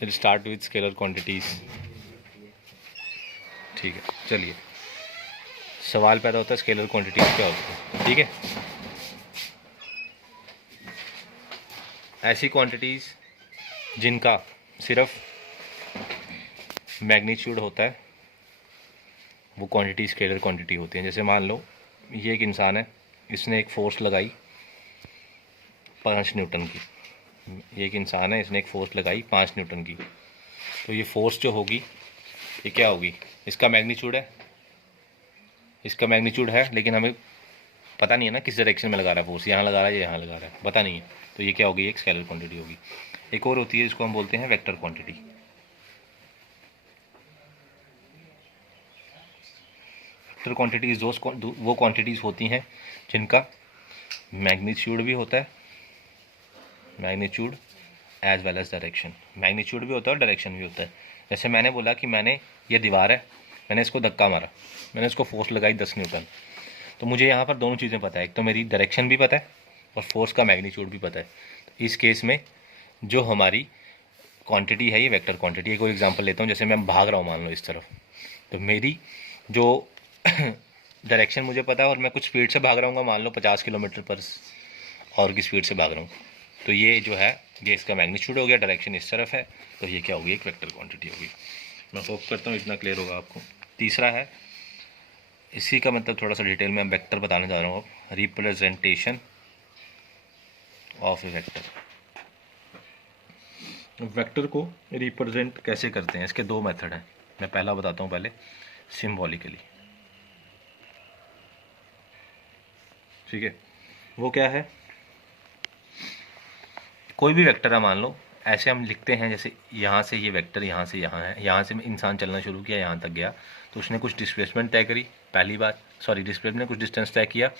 Will start with scalar quantities. ठीक है, चलिए सवाल पैदा होता है स्केलर क्वांटिटीज क्या होती है। ठीक है, ऐसी क्वांटिटीज जिनका सिर्फ मैग्नीट्यूड होता है वो क्वांटिटी स्केलर क्वांटिटी होती है। जैसे मान लो ये एक इंसान है, इसने एक फोर्स लगाई 5 न्यूटन की। ये एक इंसान है, इसने एक फोर्स लगाई 5 न्यूटन की। तो ये फोर्स जो होगी ये क्या होगी, इसका मैग्नीट्यूड है, इसका मैग्नीट्यूड है, लेकिन हमें पता नहीं है ना किस डायरेक्शन में लगा रहा है फोर्स, यहाँ लगा रहा है या यहाँ लगा रहा है, पता नहीं है। तो ये क्या होगी, एक स्केलर क्वांटिटी होगी। एक और होती है, इसको हम बोलते हैं वेक्टर क्वांटिटी। वेक्टर क्वांटिटीज वो क्वांटिटीज़ होती हैं जिनका मैग्नीट्यूड भी होता है, magnitude as well as direction. Magnitude भी होता है और डायरेक्शन भी होता है। जैसे मैंने बोला कि मैंने ये दीवार है, मैंने इसको धक्का मारा, मैंने इसको फोर्स लगाई 10 न्यूटन। तो मुझे यहाँ पर दोनों चीज़ें पता है, एक तो मेरी डायरेक्शन भी पता है और फोर्स का मैग्नीट्यूड भी पता है। तो इस केस में जो हमारी क्वांटिटी है ये वेक्टर क्वांटिटी है। कोई एग्जांपल लेता हूँ, जैसे मैं भाग रहा हूँ मान लो इस तरफ, तो मेरी जो डायरेक्शन मुझे पता है और मैं कुछ स्पीड से भाग रहा हूँ, मान लो 50 किलोमीटर पर और की स्पीड से भाग रहा हूँ, तो ये जो है ये इसका मैग्नीट्यूड हो गया, डायरेक्शन इस तरफ है, तो ये क्या होगी, एक वेक्टर क्वांटिटी होगी। मैं होप करता हूँ इतना क्लियर होगा आपको। तीसरा है, इसी का मतलब थोड़ा सा डिटेल में वेक्टर बताने जा रहा हूँ, representation of A vector. Vector को रिप्रेजेंट कैसे करते हैं, इसके दो मेथड हैं। मैं पहला बताता हूँ पहले, सिम्बॉलिकली। ठीक है, वो क्या है, कोई भी वेक्टर है मान लो, ऐसे हम लिखते हैं जैसे यहाँ से ये वेक्टर यहाँ से यहाँ है, यहाँ से इंसान चलना शुरू किया, यहाँ तक गया, तो उसने कुछ डिस्प्लेसमेंट तय करी, पहली बात, सॉरी डिस्प्लेसमेंट ने कुछ डिस्टेंस तय किया,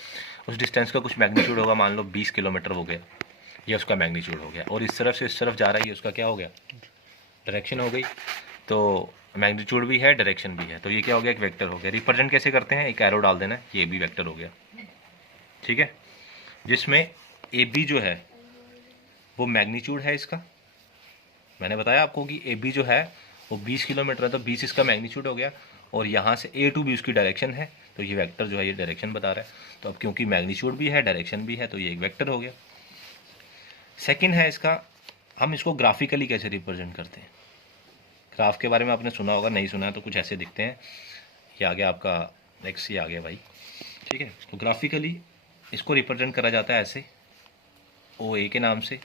उस डिस्टेंस का कुछ मैग्नीट्यूड होगा, मान लो 20 किलोमीटर हो गया, ये उसका मैग्नीट्यूड हो गया। और इस तरफ से इस तरफ जा रहा है, ये उसका क्या हो गया, डायरेक्शन हो गई। तो मैग्नीट्यूड भी है, डायरेक्शन भी है, तो ये क्या हो गया, एक वेक्टर हो गया। रिप्रेजेंट कैसे करते हैं, एक एरो डाल देना, ये भी वेक्टर हो गया। ठीक है, जिसमें ए बी जो है वो मैग्नीट्यूड है इसका। मैंने बताया आपको कि ए बी जो है वो 20 किलोमीटर है, तो 20 इसका मैग्नीट्यूड हो गया, और यहाँ से ए टू बी उसकी डायरेक्शन है, तो ये वेक्टर जो है ये डायरेक्शन बता रहा है। तो अब क्योंकि मैग्नीट्यूड भी है, डायरेक्शन भी है, तो ये एक वेक्टर हो गया। सेकंड है इसका, हम इसको ग्राफिकली कैसे रिप्रेजेंट करते हैं। ग्राफ के बारे में आपने सुना होगा, नहीं सुना है तो कुछ ऐसे दिखते हैं। ये आ गया आपका एक्स, ये आ गया वाई। ठीक है, तो ग्राफिकली इसको रिप्रेजेंट करा जाता है ऐसे, ओ ए के नाम से।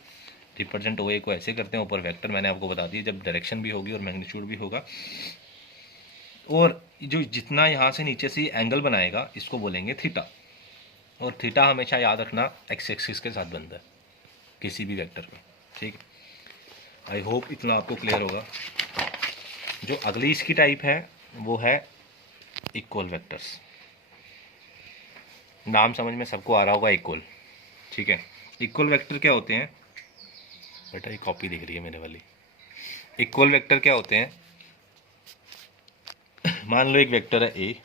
रिप्रेजेंट ओ ए को ऐसे करते हैं, ऊपर वेक्टर मैंने आपको बता दिया, जब डायरेक्शन भी होगी और मैग्नीट्यूड भी होगा। और जो जितना यहाँ से नीचे से एंगल बनाएगा इसको बोलेंगे थीटा। और थीटा हमेशा याद रखना एक्स एक्सिस के साथ बनता है किसी भी वेक्टर में। ठीक, आई होप इतना आपको क्लियर होगा। जो अगली इसकी टाइप है वो है इक्वल वेक्टर्स। नाम समझ में सबको आ रहा होगा, इक्वल। ठीक है, इक्वल वेक्टर क्या होते हैं बेटा, ये कॉपी दिख रही है मेरे वाली। इक्वल वेक्टर क्या होते हैं, मान लो एक वेक्टर है ए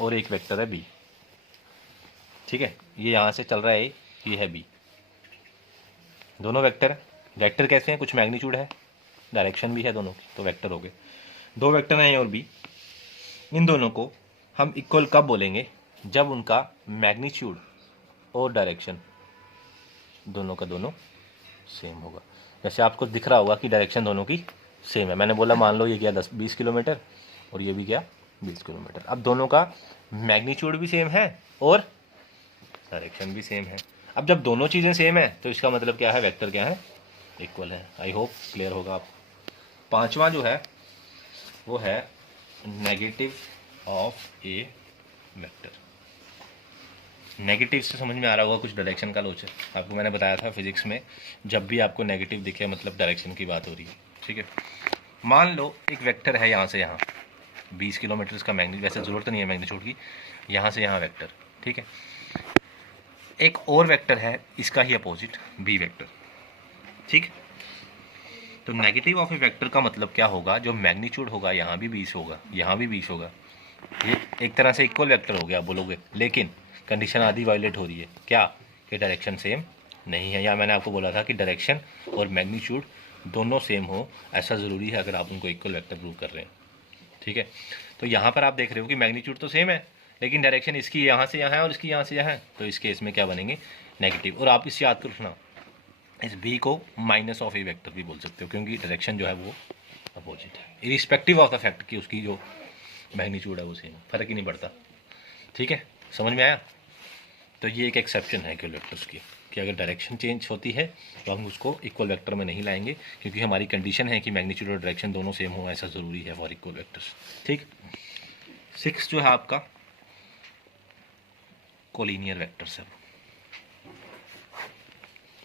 और एक वेक्टर है बी। ठीक है, ये यहाँ से चल रहा है ए, ये है बी, दोनों वेक्टर है। वेक्टर कैसे हैं, कुछ मैग्नीट्यूड है, डायरेक्शन भी है दोनों की, तो वेक्टर हो गए। दो वेक्टर हैं ए और बी, इन दोनों को हम इक्वल कब बोलेंगे, जब उनका मैग्नीट्यूड और डायरेक्शन दोनों का दोनों सेम होगा। जैसे आपको दिख रहा होगा कि डायरेक्शन दोनों की सेम है। मैंने बोला मान लो ये गया 20 किलोमीटर और ये भी गया 20 किलोमीटर। अब दोनों का मैग्नीट्यूड भी सेम है और डायरेक्शन भी सेम है। अब जब दोनों चीज़ें सेम है तो इसका मतलब क्या है, वेक्टर क्या है, इक्वल है। आई होप क्लियर होगा आप। पांचवा जो है वो है negative of A vector. Negative से समझ में आ रहा होगा कुछ डायरेक्शन का लोचर, आपको मैंने बताया था फिजिक्स में, जब भी आपको नेगेटिव दिखे मतलब डायरेक्शन की बात हो रही है। ठीक है, मान लो एक वेक्टर है यहाँ से यहाँ 20 किलोमीटर का मैग्नीट्यूड, वैसे ज़रूरत नहीं है मैग्नीट्यूड की, यहाँ से यहाँ वेक्टर। ठीक है, एक और वेक्टर है इसका ही अपोजिट बी वेक्टर। ठीक, तो नेगेटिव ऑफ ए वेक्टर का मतलब क्या होगा, जो मैग्नीट्यूड होगा यहाँ भी 20 होगा, यहाँ भी 20 होगा। ये एक तरह से इक्वल वेक्टर हो गया बोलोगे, लेकिन कंडीशन आधी वायलेट हो रही है, क्या कि डायरेक्शन सेम नहीं है। या मैंने आपको बोला था कि डायरेक्शन और मैग्नीट्यूड दोनों सेम हो ऐसा ज़रूरी है अगर आप उनको इक्वल वेक्टर प्रूव कर रहे हैं। ठीक है, तो यहाँ पर आप देख रहे हो कि मैग्नीट्यूड तो सेम है लेकिन डायरेक्शन इसकी यहाँ से यहाँ है और इसकी यहाँ से यहाँ है, तो इस केस में क्या बनेंगे, नेगेटिव। और आप इस याद कर रखना, इस बी को माइनस ऑफ ए वेक्टर भी बोल सकते हो क्योंकि डायरेक्शन जो है वो अपोजिट है, इरिस्पेक्टिव ऑफ द फैक्ट कि उसकी जो मैग्नीट्यूड है वो सेम, फर्क ही नहीं पड़ता। ठीक है, समझ में आया। तो ये एक एक्सेप्शन है इक्वल वेक्टर्स की कि अगर डायरेक्शन चेंज होती है तो हम उसको इक्वल वेक्टर में नहीं लाएंगे क्योंकि हमारी कंडीशन है कि मैग्नीट्यूड और डायरेक्शन दोनों सेम हो, ऐसा ज़रूरी है फॉर इक्वल वेक्टर्स। ठीक, 6 जो है आपका कोलिनियर वेक्टर्स है।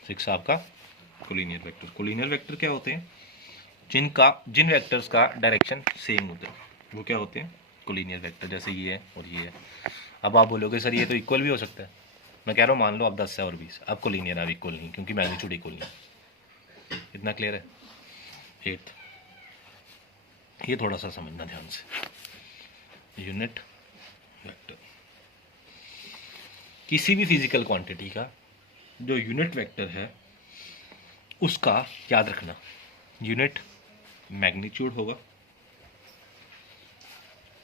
6 आपका कोलिनियर वेक्टर। कोलिनियर वेक्टर क्या होते हैं, जिन वेक्टर्स का डायरेक्शन सेम होता है वो क्या होते हैं, कोलिनियर वेक्टर। जैसे ये है और ये है। अब आप बोलोगे सर ये तो इक्वल भी हो सकता है, मैं कह रहा हूँ मान लो अब 10 है और 20, अब कोलिनियर अब इक्वल नहीं क्योंकि मैग्नीट्यूड इक्वल नहीं। इतना क्लियर है। 8, ये थोड़ा सा समझना ध्यान से। यूनिट वेक्टर, किसी भी फिजिकल क्वांटिटी का जो यूनिट वेक्टर है उसका याद रखना यूनिट मैग्नीट्यूड होगा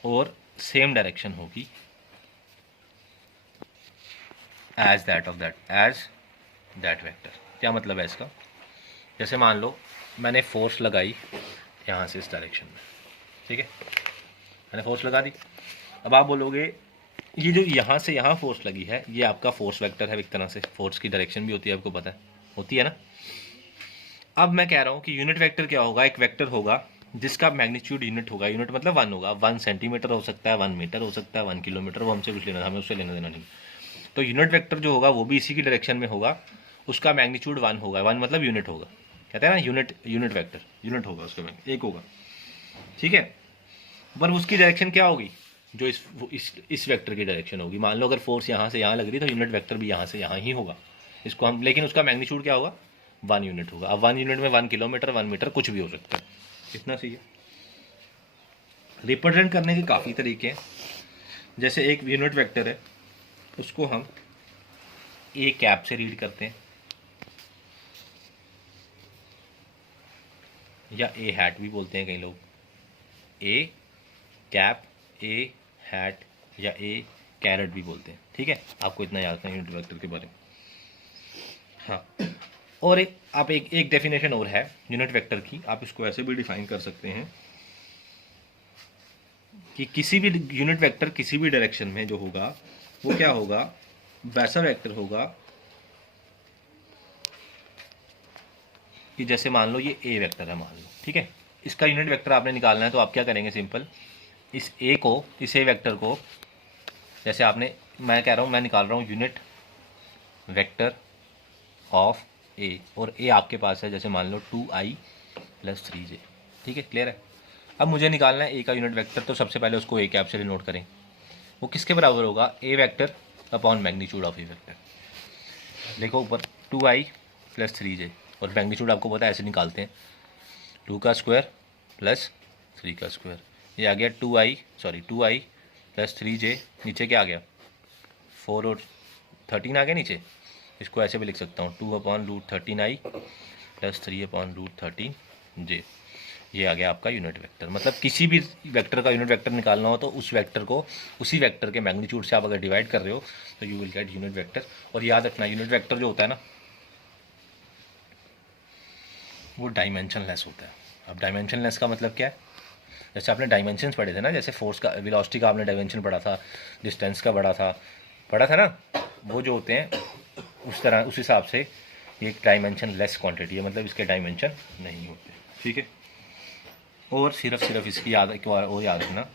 और सेम डायरेक्शन होगी एज दैट वेक्टर। क्या मतलब है इसका, जैसे मान लो मैंने फोर्स लगाई यहाँ से इस डायरेक्शन में, ठीक है, मैंने फोर्स लगा दी। अब आप बोलोगे ये जो यहाँ से यहाँ फोर्स लगी है ये आपका फोर्स वेक्टर है। एक तरह से फोर्स की डायरेक्शन भी होती है, आपको पता है, होती है ना। अब मैं कह रहा हूँ कि यूनिट वेक्टर क्या होगा, एक वेक्टर होगा जिसका मैग्नीट्यूड यूनिट होगा। यूनिट मतलब 1 होगा, 1 सेंटीमीटर हो सकता है, 1 मीटर हो सकता है, 1 किलोमीटर, वो हमसे कुछ लेना, हमें उससे लेना देना नहीं। तो यूनिट वेक्टर जो होगा वो भी इसी की डायरेक्शन में होगा, उसका मैग्नीट्यूड 1 होगा। 1 मतलब यूनिट होगा, कहते हैं ना यूनिट वेक्टर, यूनिट होगा उसका, एक होगा, ठीक है। पर उसकी डायरेक्शन क्या होगी, जो इस वेक्टर की डायरेक्शन होगी। मान लो अगर फोर्स यहाँ से यहाँ लग रही है तो यूनिट वेक्टर भी यहाँ से यहाँ ही होगा, इसको हम, लेकिन उसका मैग्नीट्यूड क्या होगा, 1 यूनिट होगा। अब 1 यूनिट में 1 किलोमीटर, 1 मीटर कुछ भी हो सकता है, इतना सही है। रिप्रेजेंट करने के काफ़ी तरीके हैं। जैसे एक यूनिट वेक्टर है उसको हम ए कैप से रीड करते हैं या ए हैट भी बोलते हैं कई लोग, ए कैप, ए हैट या ए कैरेट भी बोलते हैं, ठीक है। आपको इतना याद रखना यूनिट वेक्टर के बारे में। हाँ, और एक डेफिनेशन और है यूनिट वेक्टर की, आप इसको ऐसे भी डिफाइन कर सकते हैं कि किसी भी यूनिट वेक्टर किसी भी डायरेक्शन में जो होगा वो क्या होगा, वैसा वेक्टर होगा कि जैसे मान लो ये ए वेक्टर है, मान लो, ठीक है। इसका यूनिट वेक्टर आपने निकालना है तो आप क्या करेंगे, सिंपल, इस ए को, इस ए वेक्टर को, जैसे आपने, मैं कह रहा हूँ, मैं निकाल रहा हूँ यूनिट वेक्टर ऑफ ए, और ए आपके पास है, जैसे मान लो 2i + 3j, ठीक है, क्लियर है। अब मुझे निकालना है ए का यूनिट वेक्टर, तो सबसे पहले उसको ए कैप से डिनोट करें। वो किसके बराबर होगा, A vector upon magnitude of A vector. देखो ऊपर 2i + 3j, और मैग्नीट्यूड आपको पता है ऐसे निकालते हैं, 2 का स्क्वायर + 3 का स्क्वायर। ये आ गया 2i + 3j, नीचे क्या आ गया, 4 और 13 आ गया नीचे। इसको ऐसे भी लिख सकता हूँ, 2/√13i + 3/√13j। ये आ गया आपका यूनिट वेक्टर। मतलब किसी भी वेक्टर का यूनिट वेक्टर निकालना हो तो उस वेक्टर को उसी वेक्टर के मैग्नीट्यूड से आप अगर डिवाइड कर रहे हो तो you will get unit vector. और याद रखना यूनिट वेक्टर जो होता है ना वो डायमेंशनलेस होता है। अब डायमेंशनलेस का मतलब क्या है, जैसे आपने डायमेंशंस पढ़े थे ना, जैसे फोर्स का, वेलोसिटी का आपने डायमेंशन पढ़ा था, डिस्टेंस का पढ़ा था ना, वो जो होते हैं उस तरह, उस हिसाब से ये डायमेंशन लेस क्वांटिटी है, मतलब इसके डायमेंशन नहीं होते, ठीक है। और सिर्फ इसकी याद रखना,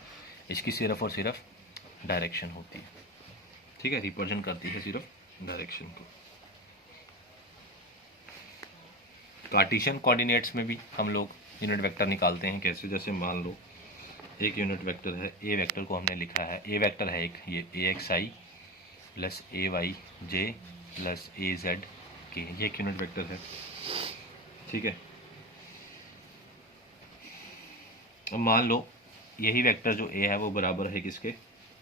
इसकी सिर्फ और सिर्फ डायरेक्शन होती है, ठीक है, रिप्रेजेंट करती है सिर्फ डायरेक्शन को। कार्टेशियन कोऑर्डिनेट्स में भी हम लोग यूनिट वेक्टर निकालते हैं, कैसे, जैसे मान लो एक यूनिट वेक्टर है, ए वेक्टर को हमने लिखा है, ए वेक्टर है एक, ये AXI + AYJ + AZK, ये एक यूनिट वेक्टर है, ठीक है। अब मान लो यही वेक्टर जो ए है वो बराबर है किसके,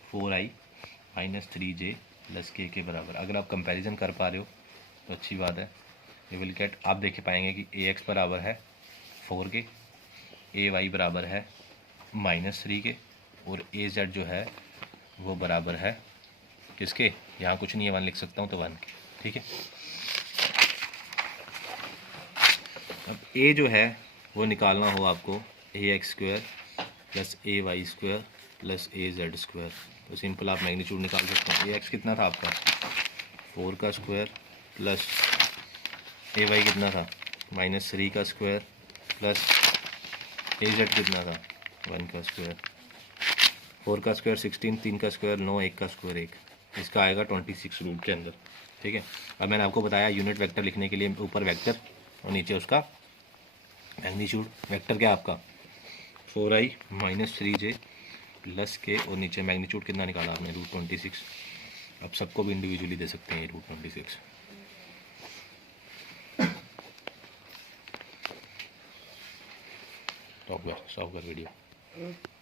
4i - 3j + k के बराबर। अगर आप कंपैरिजन कर पा रहे हो तो अच्छी बात है, यू विल गेट, आप देख पाएंगे कि AX बराबर है 4 के, ए वाई बराबर है -3 के, और ए जेड जो है वो बराबर है किसके, यहाँ कुछ नहीं है 1 लिख सकता हूँ तो 1 के, ठीक है। अब ए जो है वो निकालना हो आपको ए एक्स स्क्वायर प्लस ए वाई स्क्वायर प्लस ए जेड स्क्वायर, तो सिंपल आप मैग्नीट्यूड निकाल सकते हैं। ए एक्स कितना था आपका 4 का स्क्वायर प्लस ए वाई कितना था -3 का स्क्वायर प्लस ए जेड कितना था 1 का स्क्वायर। 4 का स्क्वायर 16, 3 का स्क्वायर 9, 1 का स्क्वायर 1, इसका आएगा 26 रूट के अंदर, ठीक है। अब मैंने आपको बताया यूनिट वेक्टर लिखने के लिए ऊपर वेक्टर और नीचे उसका मैग्नीट्यूड। वेक्टर क्या आपका 4i - 3j प्लस के, और नीचे मैग्नीट्यूड कितना निकाला आपने √26। अब सबको भी इंडिविजुअली दे सकते हैं √26। स्टॉप कर वीडियो।